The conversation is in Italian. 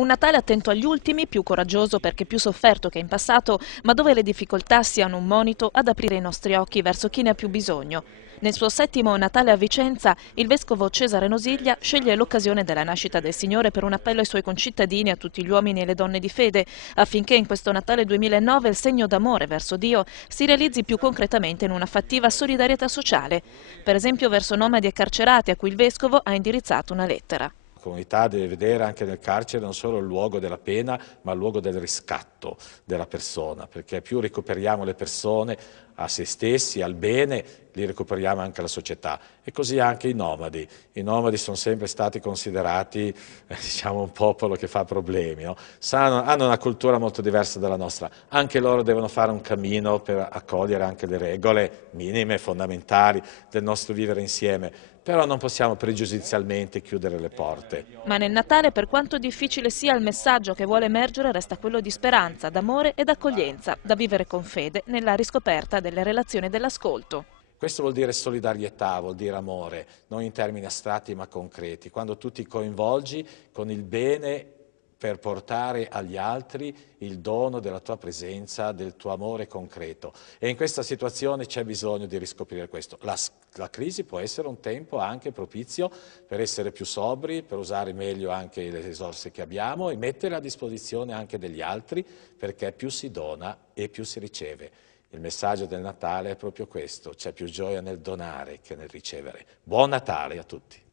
Un Natale attento agli ultimi, più coraggioso perché più sofferto che in passato, ma dove le difficoltà siano un monito ad aprire i nostri occhi verso chi ne ha più bisogno. Nel suo settimo Natale a Vicenza, il vescovo Cesare Nosiglia sceglie l'occasione della nascita del Signore per un appello ai suoi concittadini, a tutti gli uomini e le donne di fede, affinché in questo Natale 2009 il segno d'amore verso Dio si realizzi più concretamente in una fattiva solidarietà sociale, per esempio verso nomadi e carcerati a cui il vescovo ha indirizzato una lettera. La comunità deve vedere anche nel carcere non solo il luogo della pena, ma il luogo del riscatto della persona, perché più recuperiamo le persone a se stessi, al bene, li recuperiamo anche alla società. E così anche i nomadi. I nomadi sono sempre stati considerati diciamo, un popolo che fa problemi, no? Hanno una cultura molto diversa dalla nostra. Anche loro devono fare un cammino per accogliere anche le regole minime, fondamentali del nostro vivere insieme. Però non possiamo pregiudizialmente chiudere le porte. Ma nel Natale, per quanto difficile sia il messaggio che vuole emergere, resta quello di speranza, d'amore ed accoglienza, da vivere con fede nella riscoperta delle relazioni e dell'ascolto. Questo vuol dire solidarietà, vuol dire amore, non in termini astratti ma concreti, quando tu ti coinvolgi con il bene per portare agli altri il dono della tua presenza, del tuo amore concreto. E in questa situazione c'è bisogno di riscoprire questo. La crisi può essere un tempo anche propizio per essere più sobri, per usare meglio anche le risorse che abbiamo e mettere a disposizione anche degli altri, perché più si dona e più si riceve. Il messaggio del Natale è proprio questo, c'è più gioia nel donare che nel ricevere. Buon Natale a tutti!